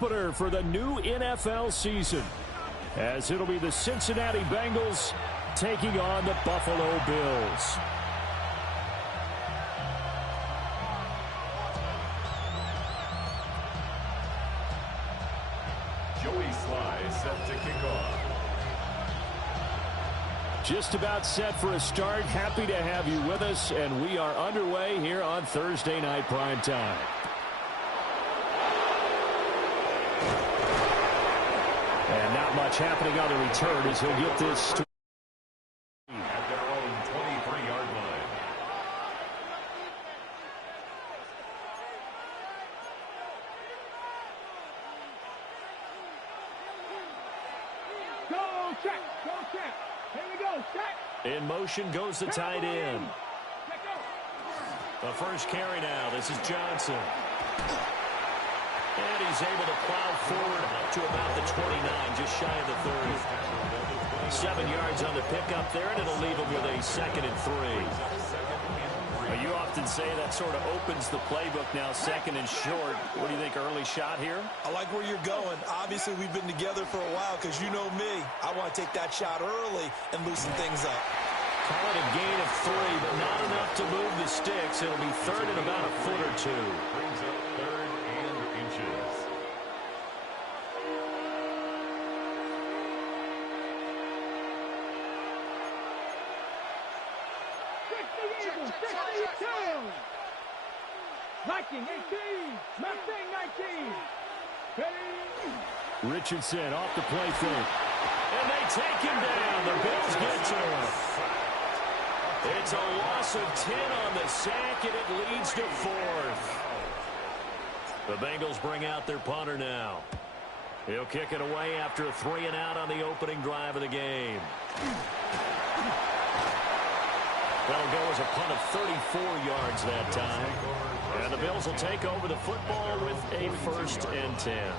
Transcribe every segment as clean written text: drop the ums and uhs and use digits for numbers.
opener for the new NFL season, as it'll be the Cincinnati Bengals taking on the Buffalo Bills. Set to kick off. Just about set for a start. Happy to have you with us, and we are underway here on Thursday Night Prime Time. And not much happening on the return as he'll get this to at their own 23-yard line. In motion goes the tight end. The first carry now. This is Johnson. And he's able to plow forward up to about the 29, just shy of the 30. 7 yards on the pickup there, and it'll leave him with a 2nd and 3. You often say that sort of opens the playbook now, 2nd and short. What do you think, early shot here? I like where you're going. Obviously, we've been together for a while because you know me. I want to take that shot early and loosen things up. Call it a gain of 3, but not enough to move the sticks. It'll be 3rd and about a foot or 2. Brings up 3rd and inches. Viking 18, Mustang 19. Richardson off the play fake. And they take him down. The Bills get to him. It's a loss of 10 on the sack, and it leads to 4th. The Bengals bring out their punter now. He'll kick it away after a 3-and-out on the opening drive of the game. That'll go as a punt of 34 yards that time. And the Bills will take over the football with a 1st and 10.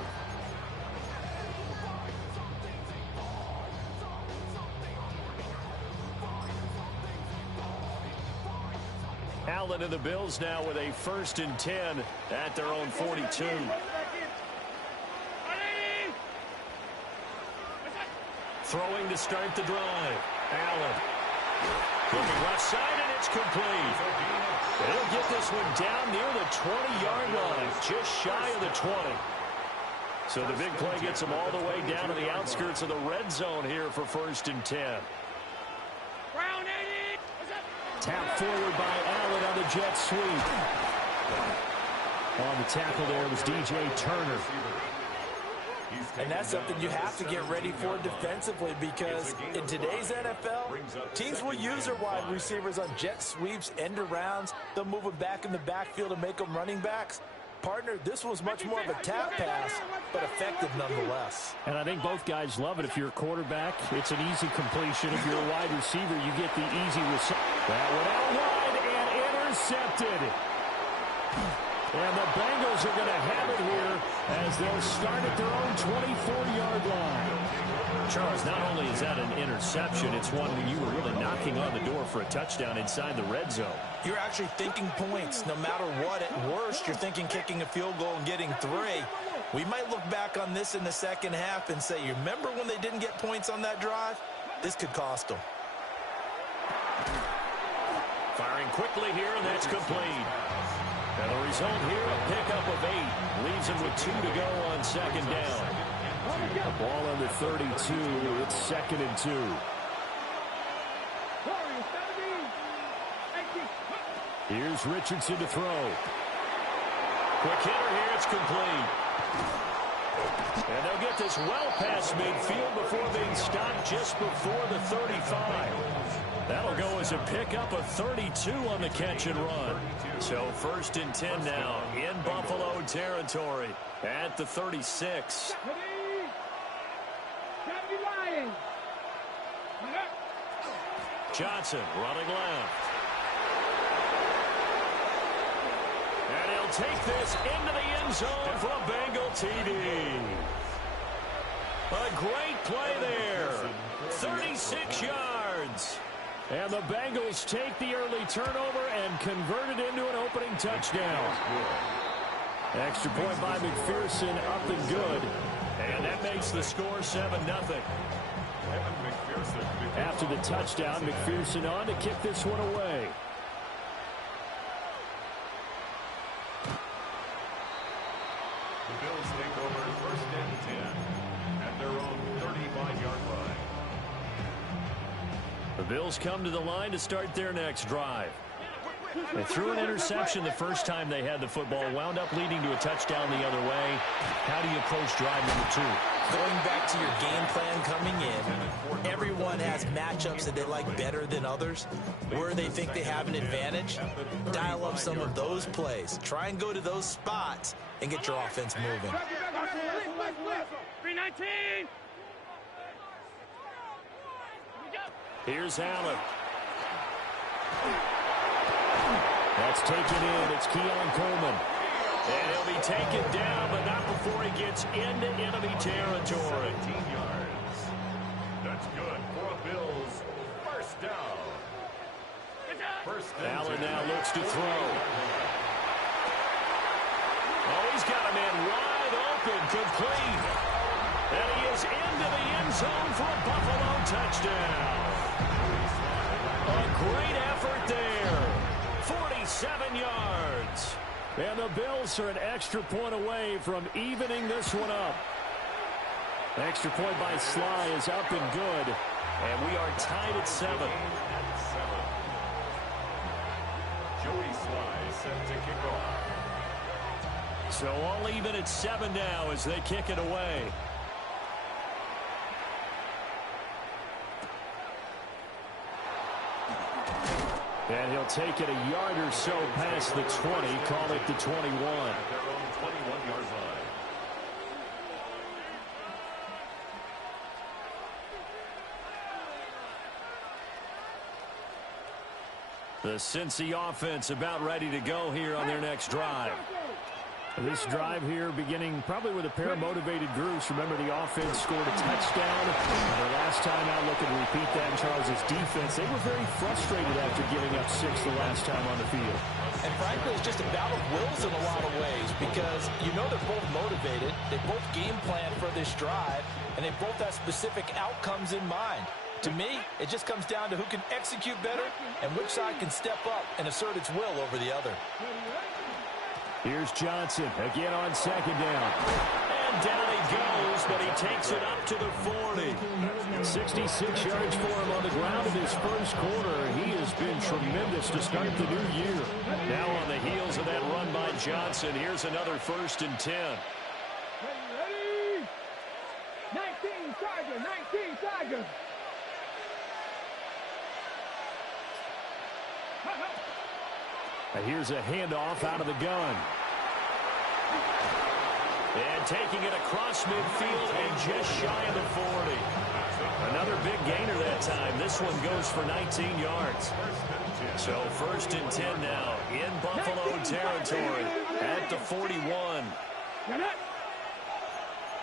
Allen and the Bills now with a 1st and 10 at their own 42. Throwing to start the drive. Allen. Looking left side, and it's complete. They'll get this one down near the 20-yard line, just shy of the 20. So the big play gets them all the way down to the outskirts of the red zone here for 1st and 10. Tapped forward by Allen on the jet sweep. On the tackle there was DJ Turner. And that's something you have to get ready for defensively, because in today's NFL, teams will use their wide receivers on jet sweeps, end arounds. They'll move them back in the backfield and make them running backs. Partner, this was much more of a tap pass, but effective nonetheless. And I think both guys love it. If you're a quarterback, it's an easy completion. If you're a wide receiver, you get the easy reception. That one out wide and intercepted. And the Bengals are going to have it here as they'll start at their own 24-yard line. Charles, not only is that an interception, it's one when you were really knocking on the door for a touchdown inside the red zone. You're actually thinking points. No matter what, at worst, you're thinking kicking a field goal and getting 3. We might look back on this in the second half and say, you remember when they didn't get points on that drive? This could cost them. Firing quickly here, and that's complete. And the result here, a pickup of 8. Leaves him with 2 to go on 2nd down. The ball on the 32. It's 2nd and 2. Here's Richardson to throw. Quick hitter here. It's complete. And they'll get this well past midfield before being stopped just before the 35. That'll go as a pickup of 32 on the catch and run. So 1st and 10 now in Buffalo territory at the 36. Johnson running left. And he'll take this into the end zone for a Bengal TD. A great play there. 36 yards. And the Bengals take the early turnover and convert it into an opening touchdown. Extra point by McPherson, up and good. And that makes the score 7-0. After the touchdown, McPherson on to kick this one away. The Bills take over 1st and 10 at their own 35-yard line. The Bills come to the line to start their next drive. They threw an interception the first time they had the football, wound up leading to a touchdown the other way. How do you approach drive number 2? Going back to your game plan coming in, everyone has matchups that they like better than others. Where they think they have an advantage, dial up some of those plays. Try and go to those spots and get your offense moving. 319. Here's Allen. That's taken in. It's Keon Coleman. And he'll be taken down, but not before he gets into enemy territory. 17 yards. That's good for a Bills first down. Allen now looks to throw. Oh, he's got a man wide open, complete. And he is into the end zone for a Buffalo touchdown. A great effort there. 47 yards. And the Bills are an extra point away from evening this one up. Extra point by Sly is up and good. And we are tied at 7. Joey Sly set to kick off. So all even at 7 now as they kick it away. And he'll take it a yard or so past the 20, call it the 21. At their own 21-yard line. The Cincy offense about ready to go here on their next drive. This drive here beginning probably with a pair of motivated groups. Remember, the offense scored a touchdown. The last time out, looking to repeat that in Charles' defense. They were very frustrated after giving up 6 the last time on the field. And frankly, it's just a battle of wills in a lot of ways because you know they're both motivated. They both game plan for this drive, and they both have specific outcomes in mind. To me, it just comes down to who can execute better and which side can step up and assert its will over the other. Here's Johnson again on 2nd down. And down he goes, but he takes it up to the 40. 66 yards for him on the ground in his first quarter. He has been tremendous to start the new year. Now on the heels of that run by Johnson, here's another 1st and 10. Ready? 19 Tiger, 19 Tiger. And here's a handoff out of the gun. And taking it across midfield and just shy of the 40. Another big gainer that time. This one goes for 19 yards. So 1st and 10 now in Buffalo territory at the 41.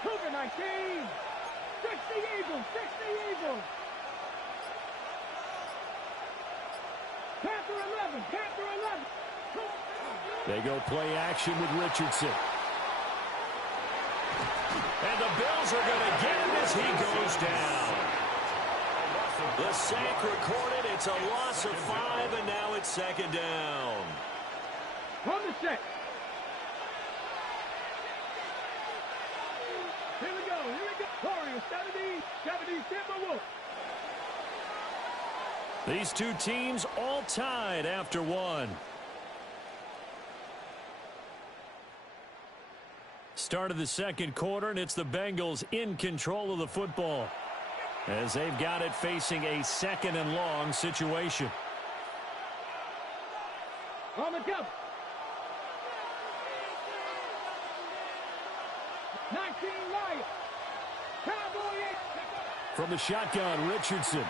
Cougar 19. 60 Eagles, 60 Eagles. Panther 11, Panther 11. They go play action with Richardson. And the Bills are going to get him as he goes down. The sack recorded. It's a loss of 5, and now it's 2nd down. On the set. Here we go, here we go. Warriors 70 Timberwolves. These two teams all tied after 1. Start of the 2nd quarter, and it's the Bengals in control of the football as they've got it facing a 2nd and long situation. On the jump. 19 Lions. Cowboy 8. From the shotgun, Richardson.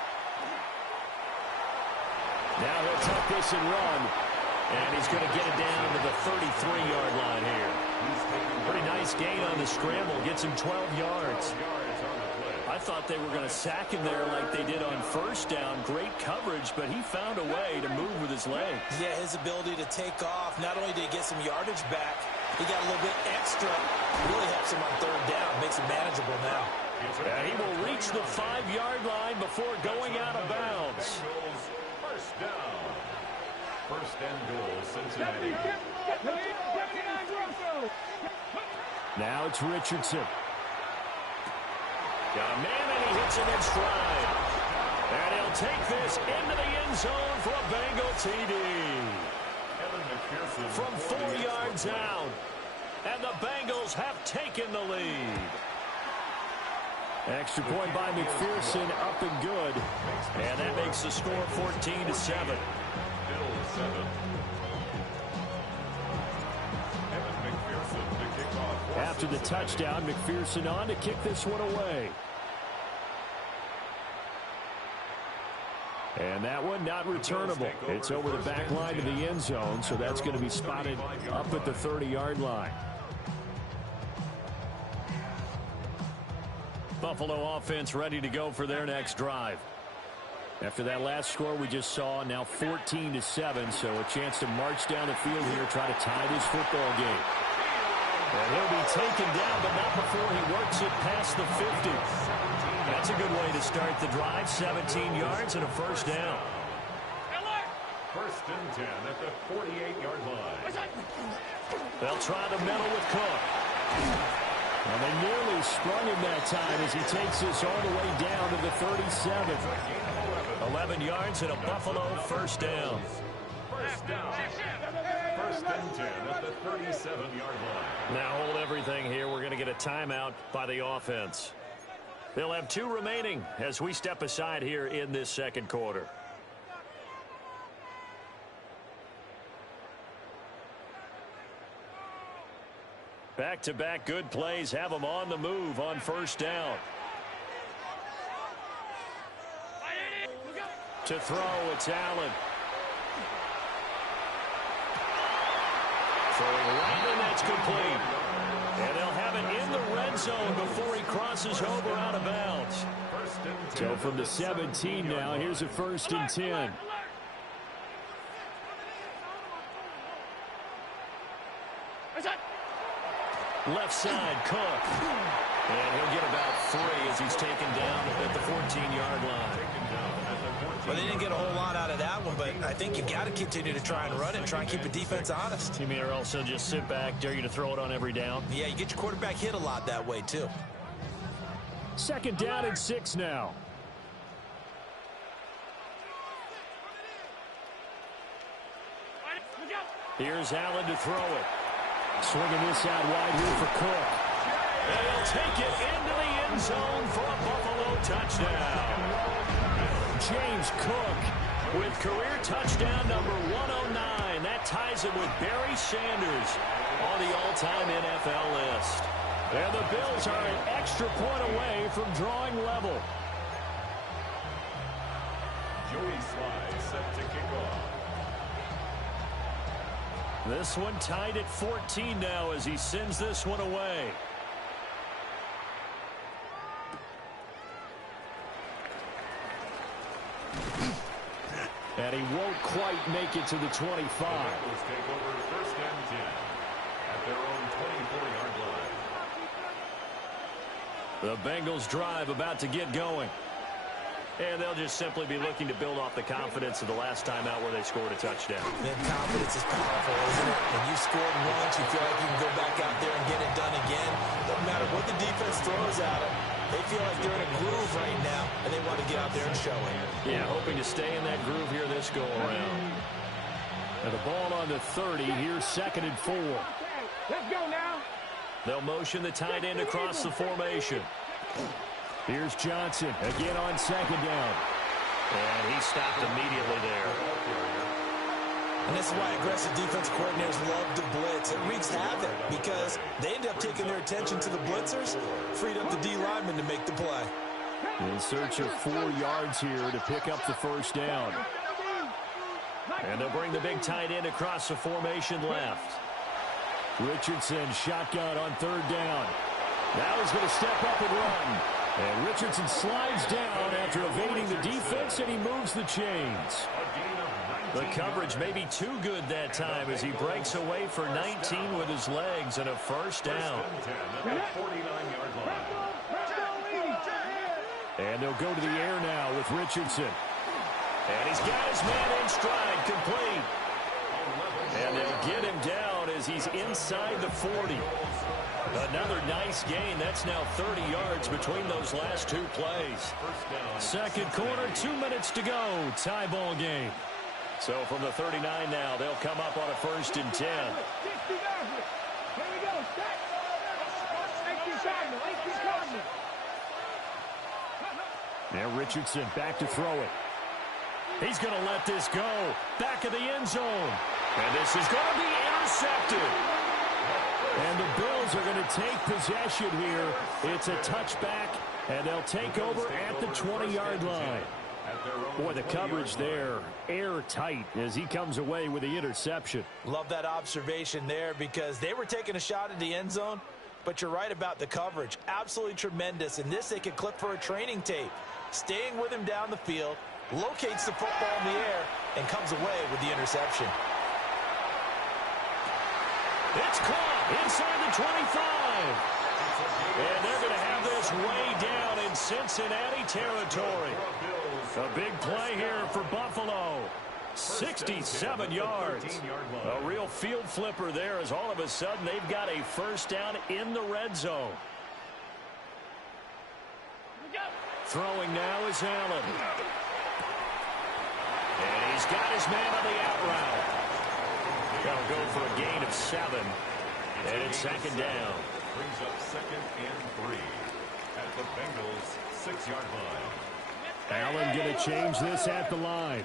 Now he'll tuck this and run. And he's going to get it down to the 33-yard line here. Pretty nice gain on the scramble. Gets him 12 yards. I thought they were going to sack him there like they did on 1st down. Great coverage, but he found a way to move with his legs. Yeah, his ability to take off. Not only did he get some yardage back, He got a little bit extra. Really helps him on third down. Makes it manageable now. And he will reach the 5-yard line before going out of bounds. First down. First and goal, Cincinnati. Now it's Richardson. Got a man, and he hits him in stride. And he'll take this into the end zone for a Bengal TD. From 4 yards out. And the Bengals have taken the lead. Extra point by McPherson, up and good. And that makes the score 14-7. After the touchdown, McPherson on to kick this one away. And that one not returnable. It's over the back line of the end zone, so that's going to be spotted up at the 30-yard line. Buffalo offense ready to go for their next drive. After that last score we just saw, now 14-7, so a chance to march down the field here, try to tie this football game. And he'll be taken down, but not before he works it past the 50. That's a good way to start the drive. 17 yards and a first down. First and 10 at the 48-yard line. They'll try the middle with Cook. And they nearly sprung him that time as he takes this all the way down to the 37. 11 yards and a Buffalo first down. First down. First and 10 at the 37-yard line. Now hold everything here. We're going to get a timeout by the offense. They'll have 2 remaining as we step aside here in this second quarter. Back-to-back good plays have them on the move on first down. To throw, it's Allen. Throwing right, and that's complete. And they'll have it in the red zone before he crosses over out of bounds. So from the 17 now, here's a first and 10. Left side, Cook. And he'll get about 3 as he's taken down at the 14-yard line. Well, they didn't get a whole lot out of that one, but I think you got to continue to try and run it and try and keep the defense honest. You mean or also just sit back, dare you to throw it on every down? Yeah, you get your quarterback hit a lot that way, too. Second down and 6 now. Here's Allen to throw it. Swinging this out wide here for Cook. And he'll take it into the end zone for a Buffalo touchdown. James Cook with career touchdown number 109. That ties him with Barry Sanders on the all-time NFL list. And the Bills are an extra point away from drawing level. Joey Sly set to kick off. This one tied at 14 now as he sends this one away. And he won't quite make it to the 25. The Bengals take over first and 10 at their own 24-yard line. The Bengals drive about to get going. And they'll just simply be looking to build off the confidence of the last time out where they scored a touchdown. Man, confidence is powerful, isn't it? When you scored once, you feel like you can go back out there and get it done again. Doesn't matter what the defense throws at them. They feel like they're in a groove right now, and they want to get out there and show it. Yeah, hoping to stay in that groove here this go-around. And the ball on the 30. Here's second and 4. Let's go now. They'll motion the tight end across the formation. Here's Johnson again on second down. And he stopped immediately there. And this is why aggressive defensive coordinators love to blitz. It wreaks havoc because they end up taking their attention to the blitzers, freed up the D lineman to make the play. In search of 4 yards here to pick up the first down. And they'll bring the big tight end across the formation left. Richardson shotgun on third down. Now he's going to step up and run. And Richardson slides down after evading the defense, and he moves the chains. A gain of The coverage may be too good that time as he breaks away for 19 with his legs and a first down. And they'll go to the air now with Richardson. And he's got his man in stride, complete. And they'll get him down as he's inside the 40. Another nice gain. That's now 30 yards between those last two plays. Second quarter, 2 minutes to go. Tie ball game. So from the 39 now, they'll come up on a 1st and 10. Now Richardson back to throw it. He's going to let this go. Back of the end zone. And this is going to be intercepted. And the Bills are going to take possession here. It's a touchback, and they'll take over at the 20-yard line. Boy, the coverage there, airtight as he comes away with the interception. Love that observation there because they were taking a shot at the end zone, but you're right about the coverage. Absolutely tremendous. And this they could clip for a training tape. Staying with him down the field, locates the football in the air, and comes away with the interception. It's caught inside the 25. And they're going to have this way down in Cincinnati territory. A big play here for Buffalo. 67 yards. A real field flipper there as all of a sudden they've got a first down in the red zone. Throwing now is Allen. And he's got his man on the out route. They'll go for a gain of 7. And it's second down. Brings up 2nd and 3 at the Bengals' 6-yard line. Allen going to change this at the line.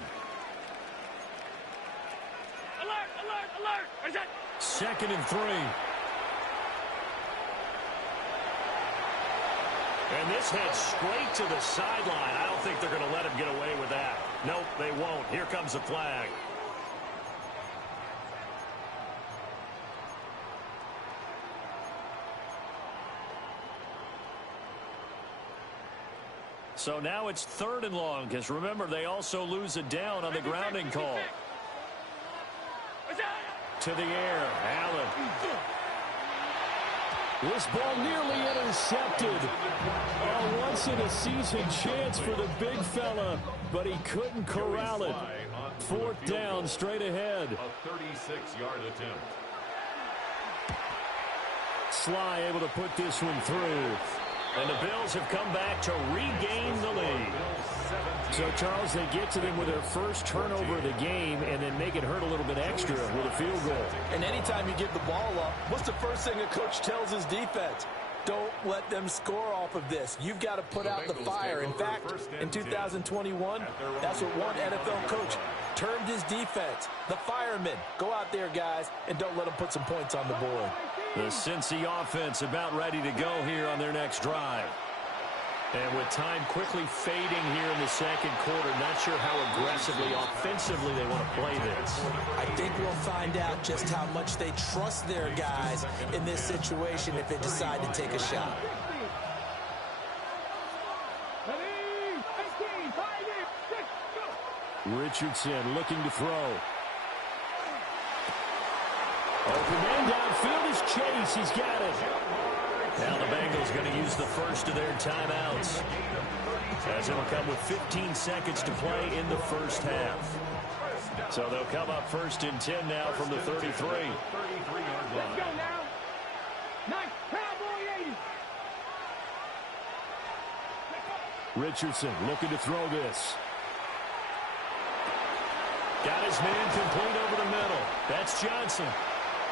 Alert, alert, alert. Is that? 2nd and 3. And this heads straight to the sideline. I don't think they're going to let him get away with that. Nope, they won't. Here comes the flag. So now it's 3rd and long, because remember, they also lose a down on the grounding call. To the air, Allen. This ball nearly intercepted. A once-in-a-season chance for the big fella, but he couldn't corral it. 4th down, straight ahead. A 36-yard attempt. Sly able to put this one through. And the Bills have come back to regain the lead. So, Charles, they get to them with their first turnover of the game and then make it hurt a little bit extra with a field goal. And anytime you give the ball up, what's the first thing a coach tells his defense? Don't let them score off of this. You've got to put out the fire. In fact, in 2021, that's what one NFL coach termed his defense. The firemen. Go out there, guys, and don't let them put some points on the board. The Cincy offense about ready to go here on their next drive. And with time quickly fading here in the second quarter, not sure how aggressively, offensively they want to play this. I think we'll find out just how much they trust their guys in this situation if they decide to take a shot. Richardson looking to throw. Open man downfield is Chase. He's got it. Now the Bengals going to use the first of their timeouts, as it'll come with 15 seconds to play in the first half. So they'll come up 1st and 10 now from the 33. Let's go now. Nice cowboy 80. Richardson looking to throw this. Got his man complete over the middle. That's Johnson.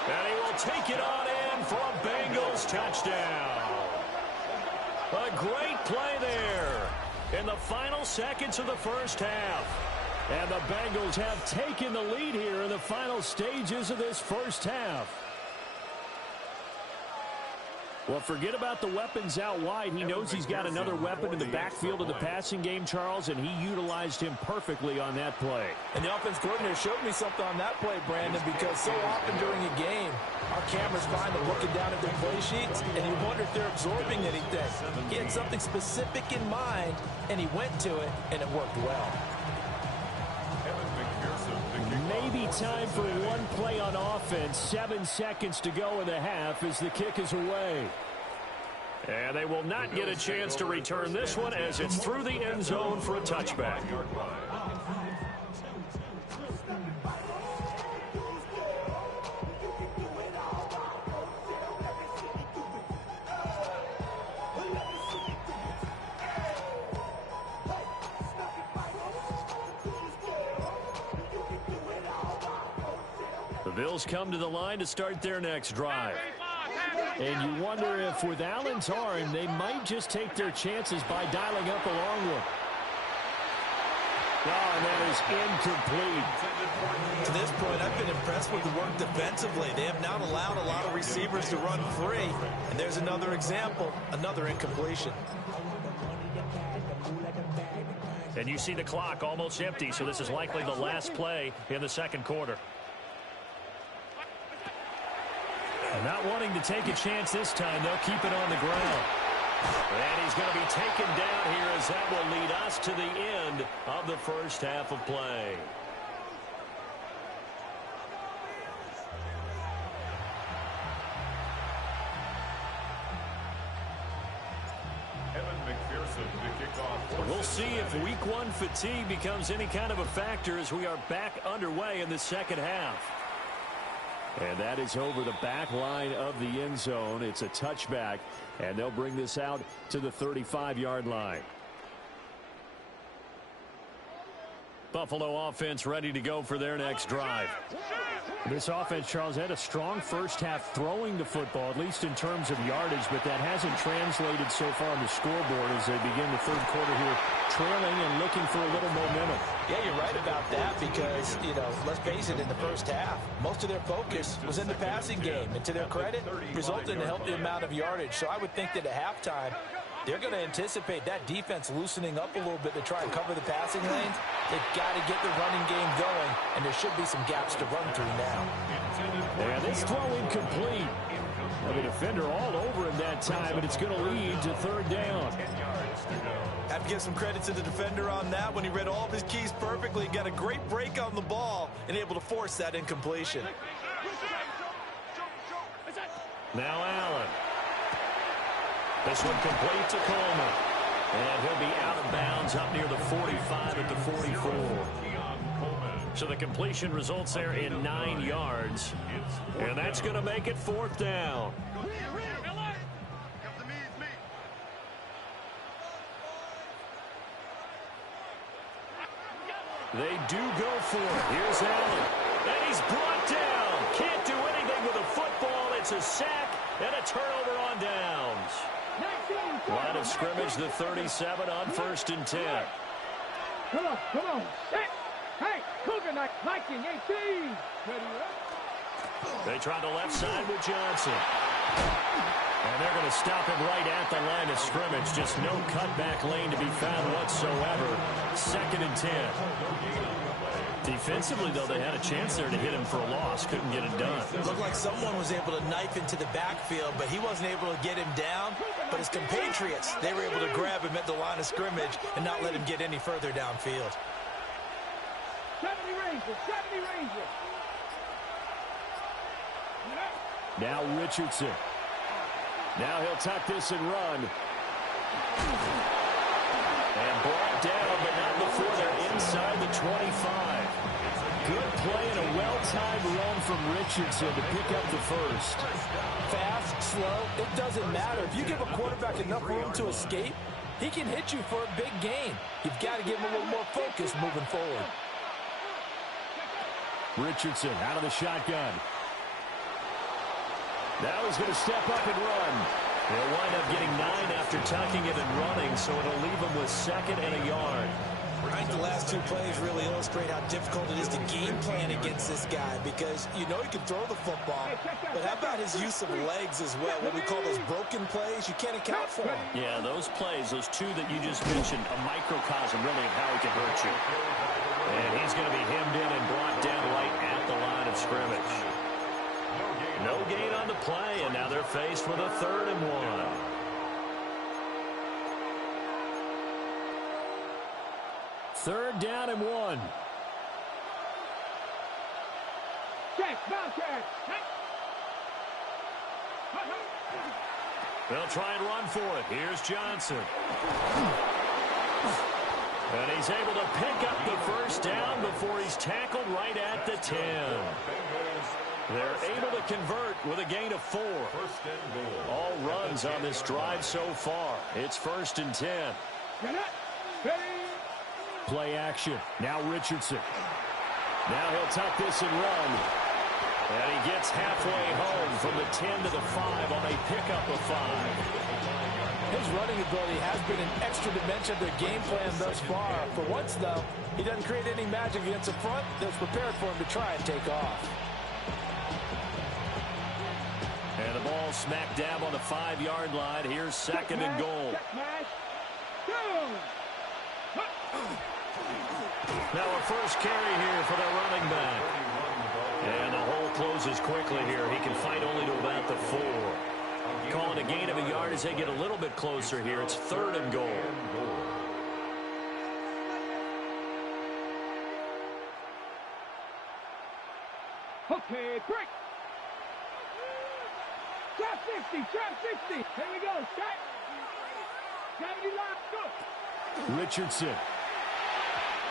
And he will take it on in for a Bengals touchdown. A great play there in the final seconds of the first half. And the Bengals have taken the lead here in the final stages of this first half. Well, forget about the weapons out wide. He knows he's got another weapon in the backfield of the passing game, Charles, and he utilized him perfectly on that play. And the offense coordinator showed me something on that play, Brandon, because so often during a game, our cameras find them looking down at their play sheets, and you wonder if they're absorbing anything. He had something specific in mind, and he went to it, and it worked well. time for one play on offense. 7 seconds to go in the half as the kick is away. And they will not get a chance to return this one as it's through the end zone for a touchback. The Bills come to the line to start their next drive. And you wonder if with Allen's arm, they might just take their chances by dialing up a long one. Oh, and that is incomplete. To this point, I've been impressed with the work defensively. They have not allowed a lot of receivers to run free. And there's another example, another incompletion. And you see the clock almost empty, so this is likely the last play in the second quarter. And not wanting to take a chance this time, they'll keep it on the ground. And he's going to be taken down here as that will lead us to the end of the first half of play. We'll see if week one fatigue becomes any kind of a factor as we are back underway in the second half. And that is over the back line of the end zone. It's a touchback, and they'll bring this out to the 35-yard line. Buffalo offense ready to go for their next drive. This offense, Charles, had a strong first half throwing the football, at least in terms of yardage, but that hasn't translated so far on the scoreboard as they begin the third quarter here, trailing and looking for a little momentum. Yeah, you're right about that because, let's face it, in the first half, most of their focus was in the passing game. And to their credit, resulted in a healthy amount of yardage. So I would think that at halftime, they're going to anticipate that defense loosening up a little bit to try and cover the passing lanes. They've got to get the running game going, and there should be some gaps to run through now. Yeah, this throw incomplete. The defender all over him that time, and it's going to lead to third down. Have to give some credit to the defender on that. When he read all of his keys perfectly, got a great break on the ball and able to force that incompletion. Now Allen. This one complete to Coleman. And he'll be out of bounds up near the 45 at the 44. So the completion results there in 9 yards. And that's going to make it fourth down. They do go for it. Here's Allen. And he's brought down. Can't do anything with a football. It's a sack and a turnover on downs. Line of scrimmage, the 37 on 1st and 10. Come on. Hey, Cougar liking 18. Ready up. They try the left side with Johnson. And they're going to stop him right at the line of scrimmage. Just no cutback lane to be found whatsoever. 2nd and 10. Defensively, though, they had a chance there to hit him for a loss. Couldn't get it done. It looked like someone was able to knife into the backfield, but he wasn't able to get him down. But his compatriots, they were able to grab him at the line of scrimmage and not let him get any further downfield. 70 Rangers. Now Richardson. Now he'll tuck this and run. And brought down, but not before they're inside the 25. Good play and a well-timed run from Richardson to pick up the first. Fast, slow, it doesn't matter. If you give a quarterback enough room to escape, he can hit you for a big gain. You've got to give him a little more focus moving forward. Richardson out of the shotgun. Now he's going to step up and run. They'll wind up getting 9 after tucking it and running, so it'll leave him with 2nd and a yard. I think the last 2 plays really illustrate how difficult it is to game plan against this guy because you know he can throw the football, but how about his use of legs as well? What we call those broken plays, you can't account for them. Yeah, those plays, those 2 that you just mentioned, a microcosm really of how he can hurt you. And he's going to be hemmed in and brought down right at the line of scrimmage. No gain on the play, and now they're faced with a 3rd and 1. Third down and 1. Check, ball check. They'll try and run for it. Here's Johnson. And he's able to pick up the first down before he's tackled right at the 10. They're able to convert with a gain of 4. All runs on this drive so far. It's 1st and 10. Play action. Now Richardson. Now he'll tuck this and run. And he gets halfway home from the 10 to the 5 on a pickup of 5. His running ability has been an extra dimension to the game plan thus far. For once, though, he doesn't create any magic against the front that's prepared for him to try and take off. And the ball smack dab on the 5-yard line. Here's 2nd and goal. Now a first carry here for the running back. And the hole closes quickly here. He can fight only to about the 4. Calling a gain of a yard as they get a little bit closer here. It's 3rd and goal. Okay, break. Trap 60, trap 60. Here we go, shot. Gravity lock, go. Richardson.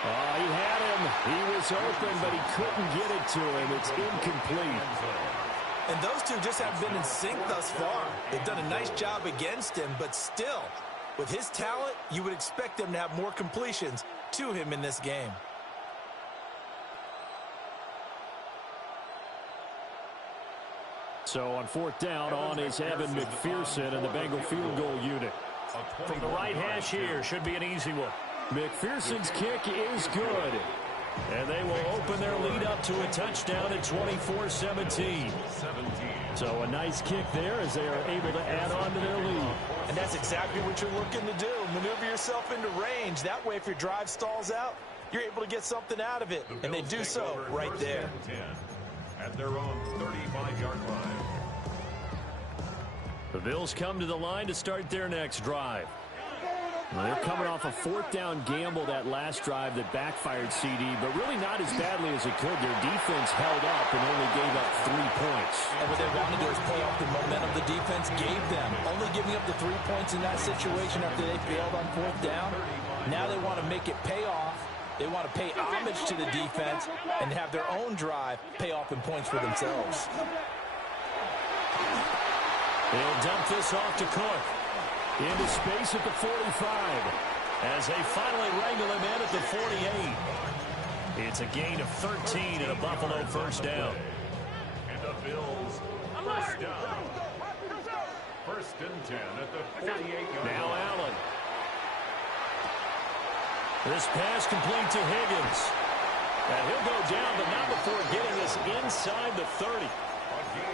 He had him. He was open, but he couldn't get it to him. It's incomplete. And those two just haven't been in sync thus far. They've done a nice job against him, but still, with his talent, you would expect them to have more completions to him in this game. So on 4th down, on is Evan McPherson and the Bengal field goal unit. From the right hash here, should be an easy one. McPherson's kick is good. And they will open their lead up to a touchdown at 24-17. So a nice kick there as they are able to add on to their lead. And that's exactly what you're looking to do. Maneuver yourself into range. That way, if your drive stalls out, you're able to get something out of it. And they do so right there. At their own 35-yard line. The Bills come to the line to start their next drive. Well, they're coming off a 4th down gamble that last drive that backfired CD, but really not as badly as it could. Their defense held up and only gave up 3 points. And what they wanted to do is play off the momentum the defense gave them. Only giving up the 3 points in that situation after they failed on 4th down. Now they want to make it pay off. They want to pay homage to the defense and have their own drive pay off in points for themselves. They'll dump this off to Cook. Into space at the 45 as they finally wrangle him in at the 48. It's a gain of 13 and a Buffalo first down. And the Bills first down. 1st and 10 at the 48-yard line. Now Allen. This pass complete to Higgins. And he'll go down, but not before getting this inside the 30.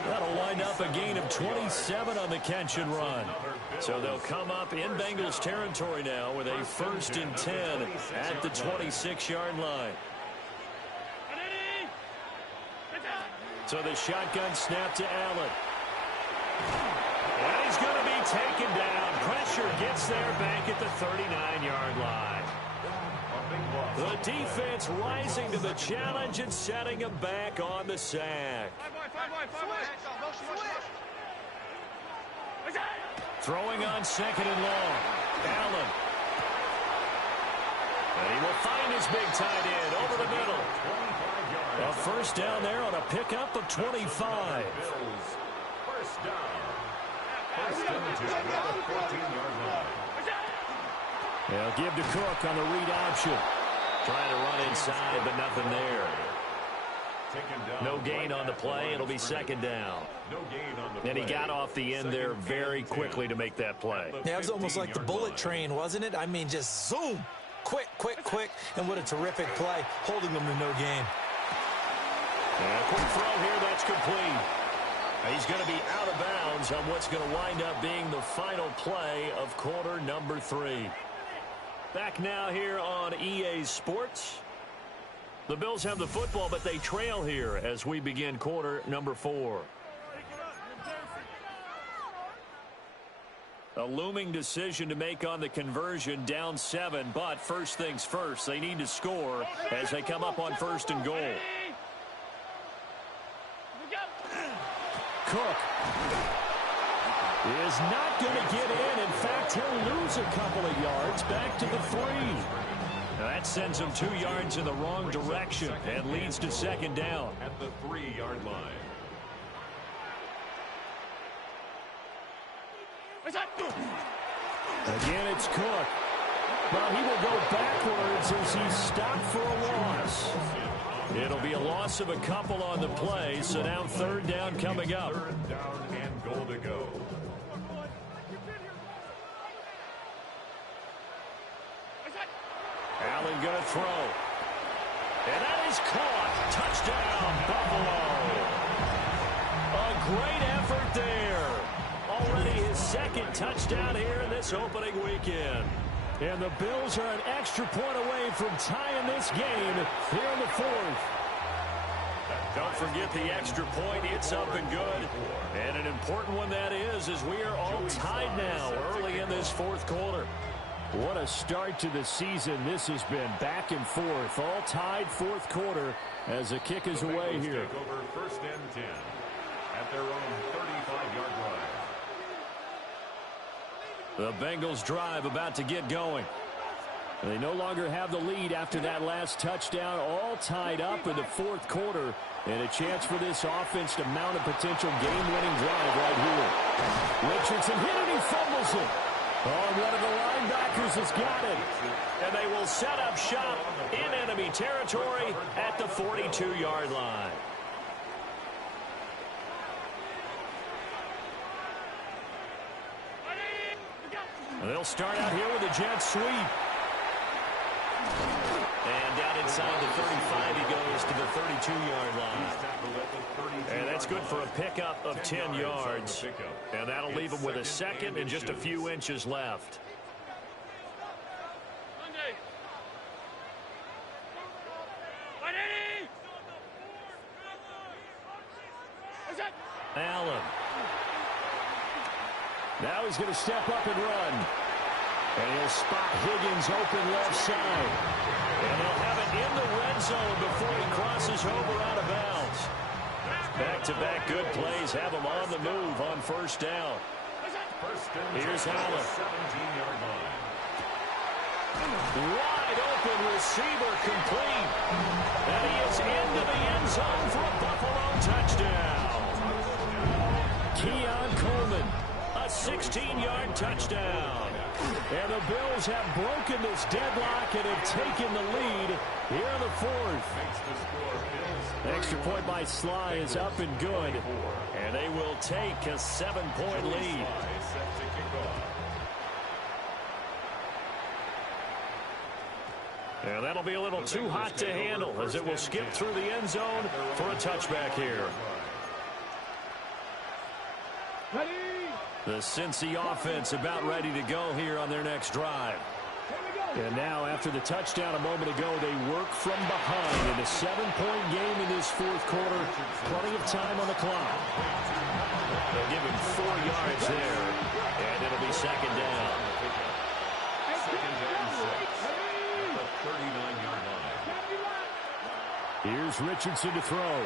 That'll wind up a gain of 27 on the catch and run. So they'll come up in Bengals territory now with a 1st and 10 at the 26-yard line. So the shotgun snap to Allen. And he's going to be taken down. Pressure gets there back at the 39-yard line. The defense rising to the challenge and setting him back on the sack. Throwing on 2nd and long. Allen. And he will find his big tight end over the middle. A first down there on a pickup of 25. First down. 1st and 10 at the 14-yard line. They'll give to Cook on the read option. Trying to run inside, but nothing there. No gain on the play. It'll be 2nd down. And he got off the end there very quickly to make that play. Yeah, it was almost like the bullet train, wasn't it? I mean, just zoom. Quick, quick, quick. And what a terrific play, holding them to no gain. And a quick throw here, that's complete. He's going to be out of bounds on what's going to wind up being the final play of quarter number 3. Back now here on EA Sports. The Bills have the football, but they trail here as we begin quarter number 4. A looming decision to make on the conversion, down 7, but first things first, they need to score as they come up on 1st and goal. Cook. Is not going to get in. In fact, he'll lose a couple of yards back to the 3. That sends him 2 yards in the wrong direction and leads to second down. At the 3-yard line. Again, it's Cook. Well, he will go backwards as he's stopped for a loss. It'll be a loss of a couple on the play, so now third down coming up. Third down and goal to go. Allen going to throw. And that is caught. Touchdown, Buffalo. A great effort there. Already his second touchdown here in this opening weekend. And the Bills are an extra point away from tying this game here in the 4th. Don't forget the extra point. It's up and good. And an important one that is, as we are all tied now early in this 4th quarter. What a start to the season this has been. Back and forth. All tied 4th quarter as the kick is away here. Take over first and 10 at their own 35-yard line. The Bengals drive about to get going. They no longer have the lead after that last touchdown. All tied up in the 4th quarter. And a chance for this offense to mount a potential game-winning drive right here. Richardson hit it, he fumbles it. Oh, one of the linebackers has got it. And they will set up shop in enemy territory at the 42-yard line. And they'll start out here with a jet sweep. And down inside the 35, he goes to the 32-yard line. And that's good for a pickup of 10 yards. And that'll leave him with a second and just a few inches left. Allen. Now he's going to step up and run. And he'll spot Higgins open left side. And he'll have it in the red zone before he crosses over out of bounds. Back-to-back good plays have him on the move on first down. Here's Allen. 17-yard line. Wide open receiver complete. And he is into the end zone for a Buffalo touchdown. Keon Coleman, a 16-yard touchdown. And the Bills have broken this deadlock and have taken the lead here in the 4th. Extra point by Sly is up and good. And they will take a 7-point lead. And that'll be a little too hot to handle as it will skip through the end zone for a touchback here. The Cincy offense about ready to go here on their next drive. And now, after the touchdown a moment ago, they work from behind in a 7-point game in this 4th quarter. Plenty of time on the clock. They'll give him 4 yards there, and it'll be second down. Second down 6 at the 39-yard line. Here's Richardson to throw.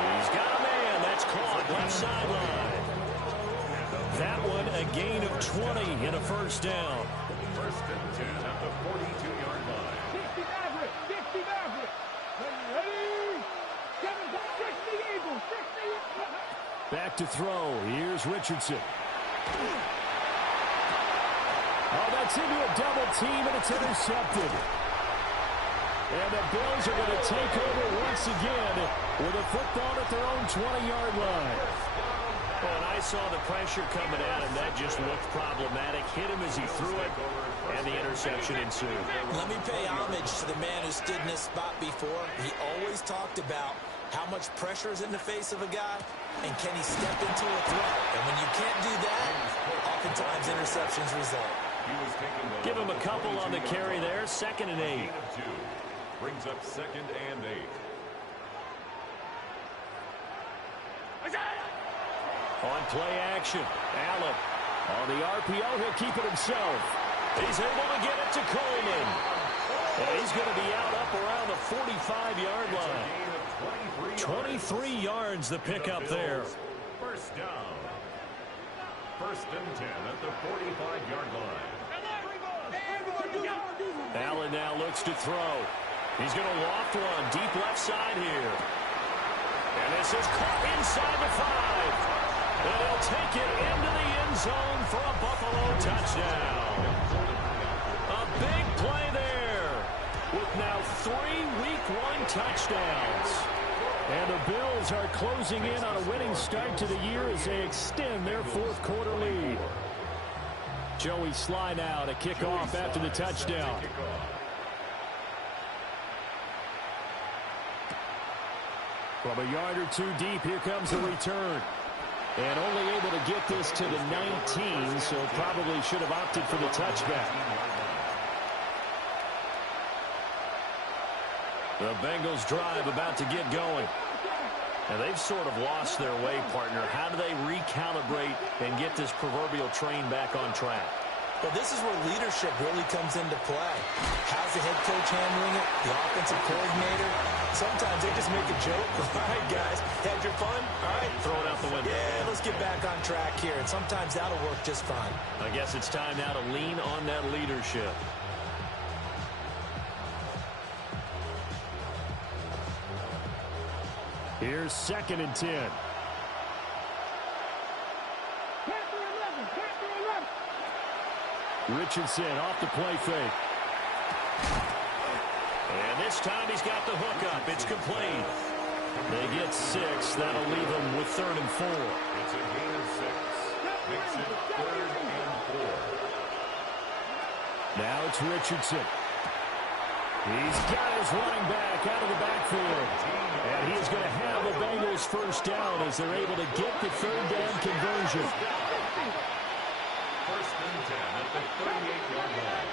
He's got a man. That's caught left sideline. That one a gain of 20 and a first down. First and 10 at the 42-yard line. 60 Maverick, 60 Maverick. Ready? 60 Eagles, 60. Back to throw. Here's Richardson. Oh, that's into a double team, and it's intercepted. And the Bills are going to take over once again with a football at their own 20-yard line. Oh, and I saw the pressure coming at him. That just looked problematic. Hit him as he threw it, and the interception ensued. Let me pay homage to the man who stood in this spot before. He always talked about how much pressure is in the face of a guy, and can he step into a threat. And when you can't do that, oftentimes interceptions result. Give him a couple on the carry there. 2nd and 8. Brings up 2nd and 8. On play action, Allen. On the RPO, he'll keep it himself. He's able to get it to Coleman. And he's going to be out up around the 45-yard line. 23 yards the pickup there. First down. First and 10 at the 45-yard line. Allen now looks to throw. He's going to loft one deep left side here. And this is caught inside the 5. And he'll take it into the end zone for a Buffalo touchdown. A big play there with now 3 Week 1 touchdowns. And the Bills are closing in on a winning start to the year as they extend their fourth quarter lead. Joey Sly now to kick off after the touchdown. From a yard or two deep, here comes the return. And only able to get this to the 19, so probably should have opted for the touchback. The Bengals drive about to get going. And they've sort of lost their way, partner. How do they recalibrate and get this proverbial train back on track? Well, this is where leadership really comes into play. How's the head coach handling it? The offensive coordinator? Sometimes they just make a joke. All right, guys, had your fun? All right, throw it out the window. Yeah, let's get back on track here. And sometimes that'll work just fine. I guess it's time now to lean on that leadership. Here's 2nd and 10. Richardson off the play fake. And this time he's got the hook up. It's complete. They get 6. That'll leave them with 3rd and 4. It's a gain of 6. Makes it 3rd and 4. Now it's Richardson. He's got his running back out of the backfield. And he is going to have the Bengals first down as they're able to get the 3rd down conversion. First and 10 at the 38-yard line.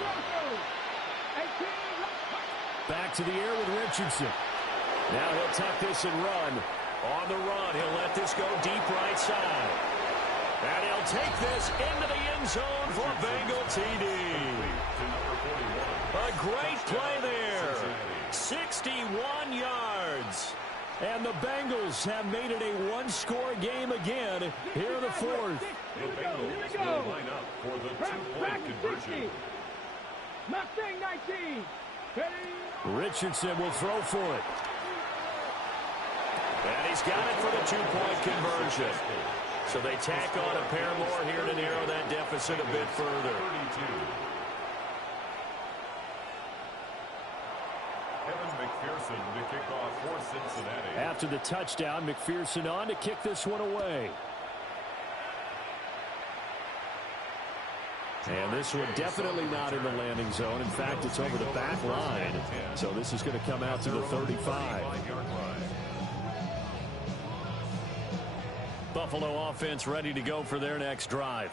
Back to the air with Richardson. Now he'll tuck this and run. On the run, he'll let this go deep right side. And he'll take this into the end zone for a Bengal TD. A great play there. 61 yards. And the Bengals have made it a one-score game again here in the 4th. The Bengals will line up for the 2-point conversion. Mustang 19. Richardson will throw for it. And he's got it for the 2-point conversion. So they tack on a pair more here to narrow that deficit a bit further. 32. McPherson to kick off for Cincinnati. After the touchdown, McPherson on to kick this one away. And this one definitely not in the landing zone. In fact, it's over the back line. So this is going to come out to the 35. Buffalo offense ready to go for their next drive.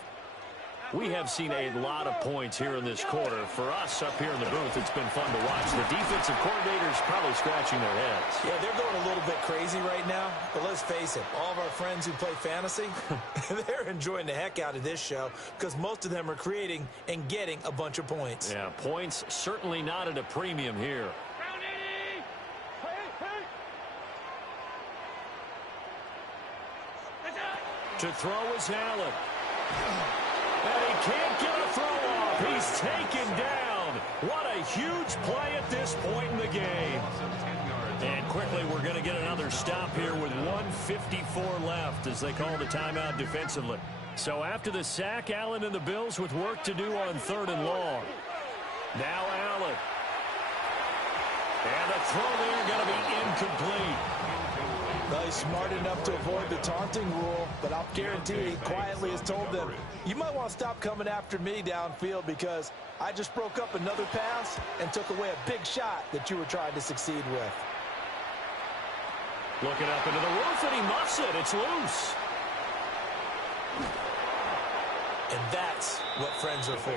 We have seen a lot of points here in this quarter. For us up here in the booth, it's been fun to watch. The defensive coordinators probably scratching their heads. Yeah, they're going a little bit crazy right now. But let's face it, all of our friends who play fantasy, they're enjoying the heck out of this show because most of them are creating and getting a bunch of points. Yeah, points certainly not at a premium here. To throw is Allen. And he can't get a throw off. He's taken down. What a huge play at this point in the game. And quickly we're going to get another stop here with 1:54 left as they call the timeout defensively. So after the sack, Allen and the Bills with work to do on 3rd and long. Now Allen. And the throw there going to be incomplete. Well, he's smart enough to avoid the taunting rule, but I'll guarantee he quietly has told them, you might want to stop coming after me downfield because I just broke up another pass and took away a big shot that you were trying to succeed with. Looking up into the roof, and he muffs it. It's loose. And that's what friends are for.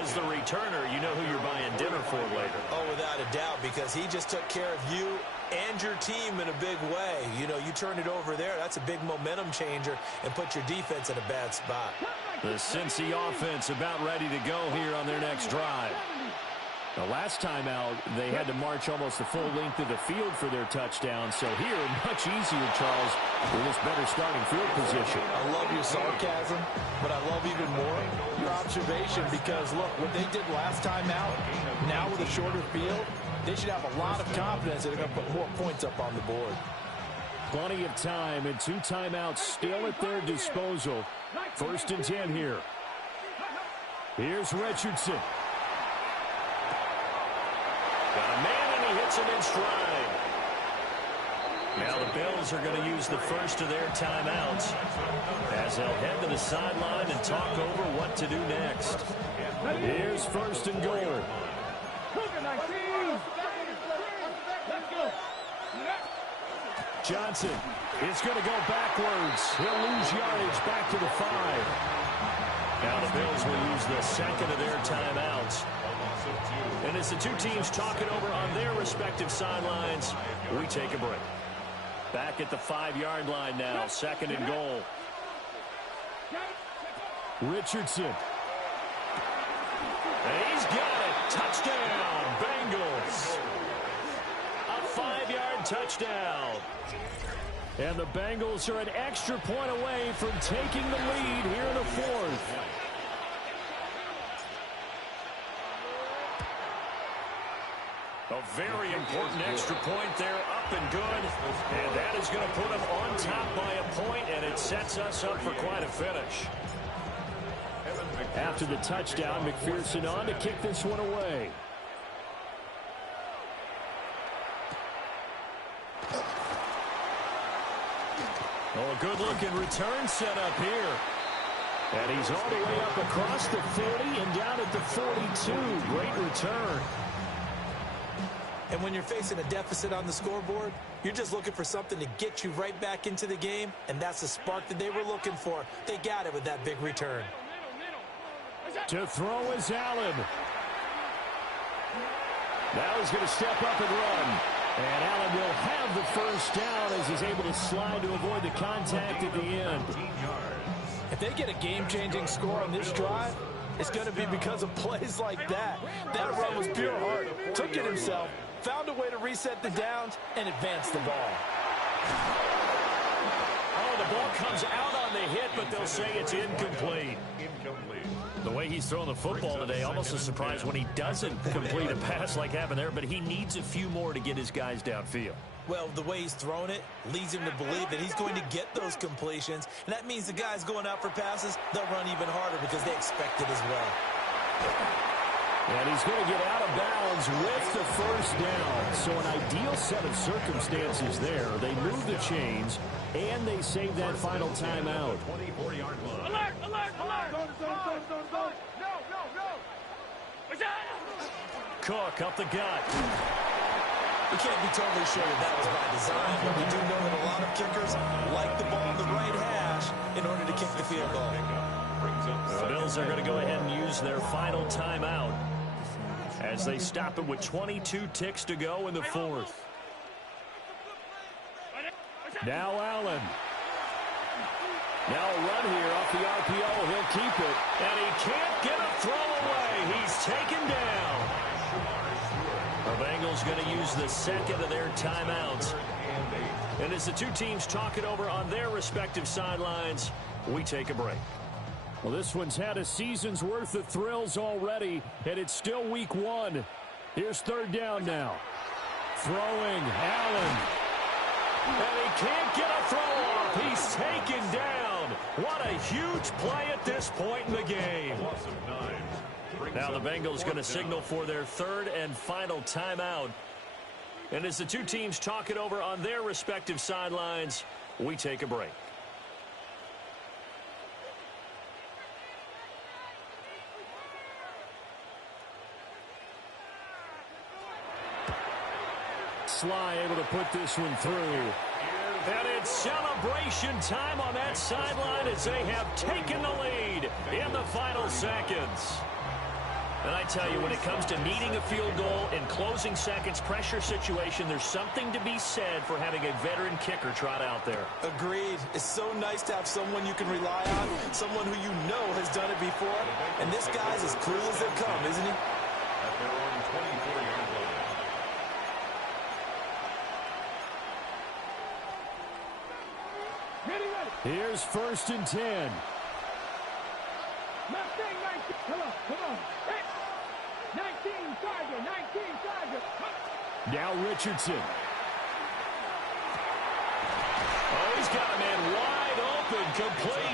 As the returner, you know who you're buying dinner for later. Oh, without a doubt, because he just took care of you and your team in a big way. You know, you turn it over there, that's a big momentum changer and put your defense in a bad spot. The Cincy offense about ready to go here on their next drive. The last time out, they had to march almost the full length of the field for their touchdown. So here, much easier, Charles, with this better starting field position. I love your sarcasm, but I love even more your observation because, look, what they did last time out, now with a shorter field, they should have a lot of confidence that they're going to put more points up on the board. Plenty of time and 2 timeouts still at their disposal. 1st and 10 here. Here's Richardson. Got a man, and he hits him in stride. Now the Bills are going to use the first of their timeouts as they'll head to the sideline and talk over what to do next. Here's 1st and goal. Johnson is going to go backwards. He'll lose yardage back to the 5. Now the Bills will use the second of their timeouts. And as the 2 teams talk it over on their respective sidelines, we take a break. Back at the 5-yard line now, 2nd and goal. Richardson. And he's got it. Touchdown, Bengals. A 5-yard touchdown. And the Bengals are an extra point away from taking the lead here in the 4th. A very important extra point there, up and good. And that is going to put them on top by a point, and it sets us up for quite a finish. After the touchdown, McPherson on to kick this one away. Oh, a good-looking return set up here. And he's all the way up across the 40 and down at the 42. Great return. And when you're facing a deficit on the scoreboard, you're just looking for something to get you right back into the game, and that's the spark that they were looking for. They got it with that big return. To throw is Allen. Now he's going to step up and run. And Allen will have the first down as he's able to slide to avoid the contact at the end. If they get a game-changing score on this drive, it's going to be because of plays like that. That run was pure heart. Took it himself, found a way to reset the downs, and advance the ball. Oh, the ball comes out on the hit, but they'll say it's incomplete. The way he's throwing the football today, almost a surprise when he doesn't complete a pass like happened there, but he needs a few more to get his guys downfield. Well, the way he's thrown it leads him to believe that he's going to get those completions, and that means the guys going out for passes, they'll run even harder because they expect it as well. And he's going to get out of bounds with the first down. So an ideal set of circumstances there. They move the chains, and they save that final timeout. 24-yard line. Alert, alert, alert! No, no, no! Cook up the gut. We can't be totally sure that was by design, but we do know that a lot of kickers like the ball in the right hash in order to kick the field goal. The Bills are going to go ahead and use their final timeout as they stop it with 22 ticks to go in the 4th. Now Allen. Now a run here off the RPO. He'll keep it. And he can't get a throw away. He's taken down. The Bengals going to use the second of their timeouts. And as the 2 teams talk it over on their respective sidelines, we take a break. Well, this one's had a season's worth of thrills already, and it's still week 1. Here's 3rd down now. Throwing, Allen. And he can't get a throw off. He's taken down. What a huge play at this point in the game. Now the Bengals going to signal for their 3rd and final timeout. And as the 2 teams talk it over on their respective sidelines, we take a break. Sly able to put this one through. And it's celebration time on that sideline as they have taken the lead in the final seconds. And I tell you, when it comes to needing a field goal in closing seconds, pressure situation, there's something to be said for having a veteran kicker trot out there. Agreed. It's so nice to have someone you can rely on, someone who you know has done it before. And this guy's as cool as they come, isn't he? at their own 24-yard line. Ready, ready. Here's 1st and 10. Mustang 19. Come on. Hey. 19 Charger. Now Richardson. Oh, he's got a man wide open, complete.